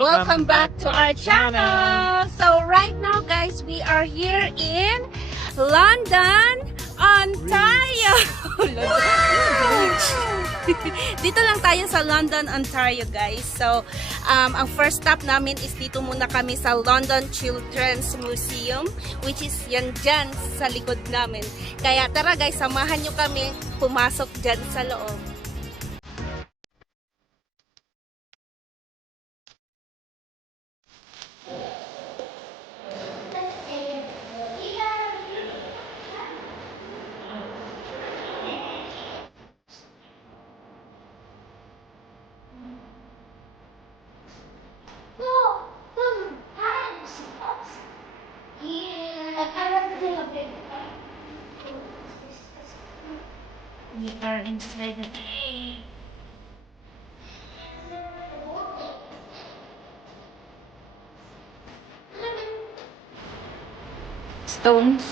Welcome back to our channel. So right now guys, we are here in London, Ontario. Dito lang tayo sa London, Ontario guys. So ang first stop namin is dito muna kami sa London Children's Museum, which is yan dyan sa likod namin. Kaya tara guys, samahan nyo kami pumasok dyan sa loob. We are inside the stones.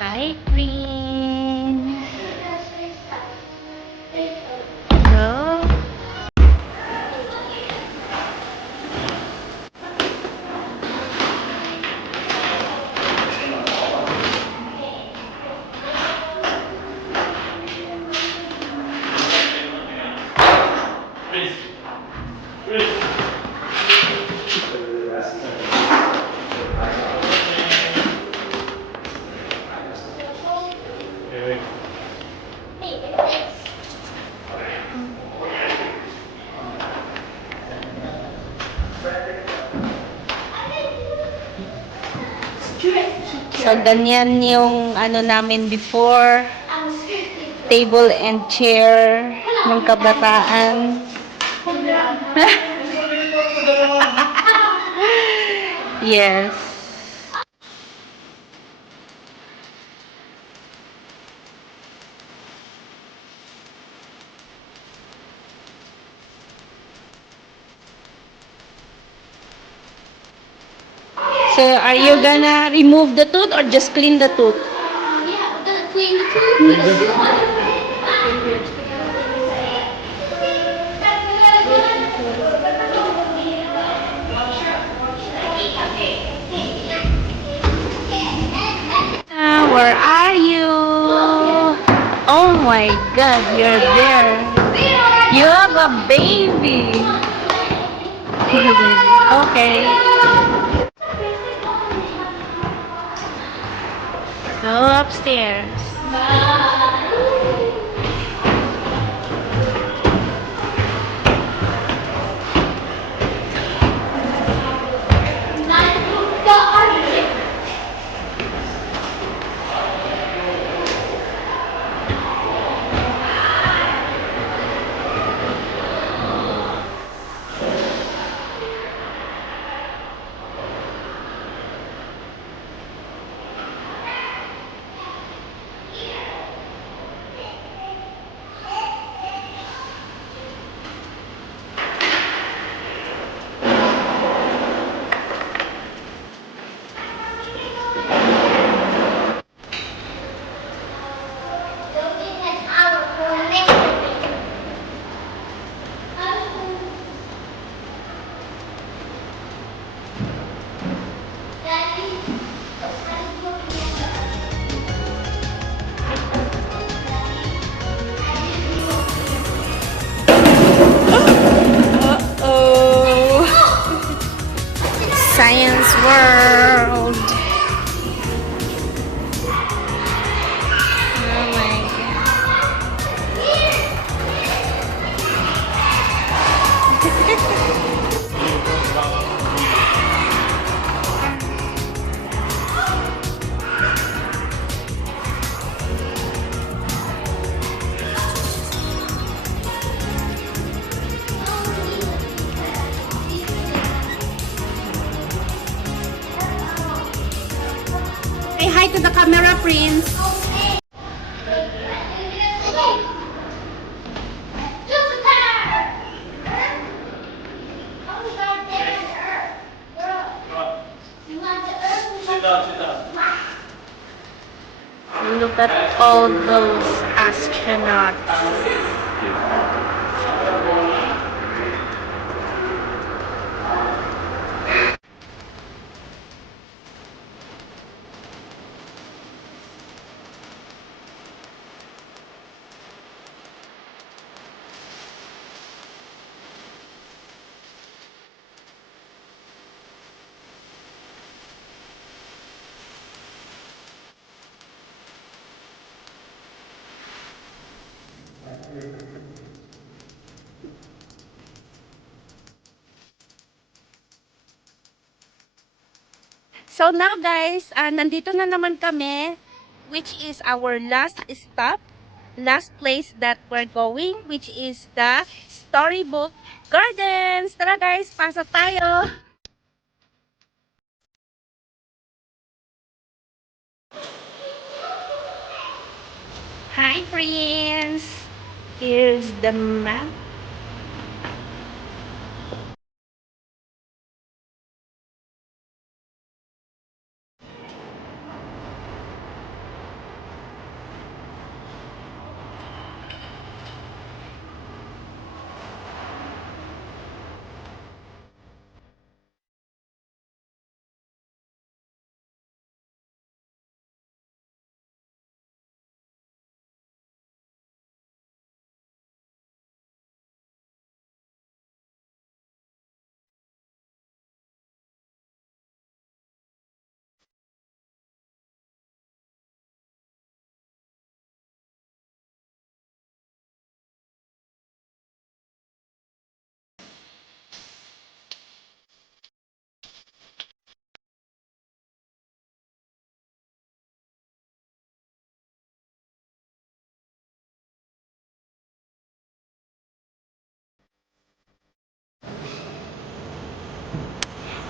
Hi, Queen. Hello. So, ganyan yung ano namin before. Table and chair ng kabataan. Yes. So, are you gonna remove the tooth or just clean the tooth? Clean the tooth. Where are you? Oh my God, you're there. You have a baby. Okay. Go upstairs. Science world. Oh my God. Prince. Look at all those astronauts. So now guys, nandito na naman kami, which is our last stop, last place that we're going, which is the Storybook Gardens. Tara guys, pasok tayo! Hi Prince! Here's the map.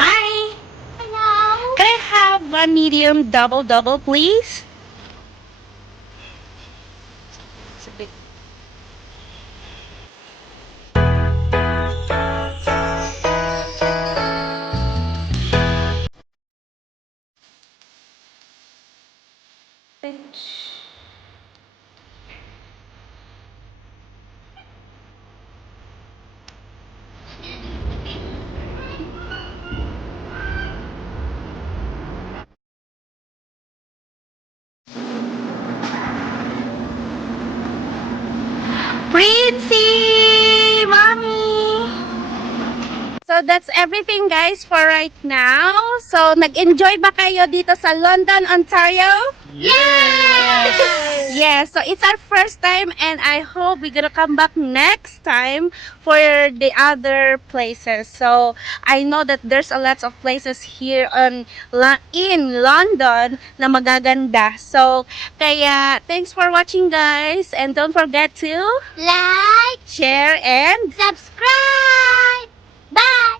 Hi! Hello. Can I have one medium double, please? Saglit. Princey! Mommy! So that's everything guys for right now. So nag-enjoy ba kayo dito sa London, Ontario? Yes. Yes, so it's our first time and I hope we're gonna come back next time for the other places. So I know that there's a lot of places here in London na magaganda. So kaya thanks for watching guys and don't forget to Like, share and subscribe. Bye.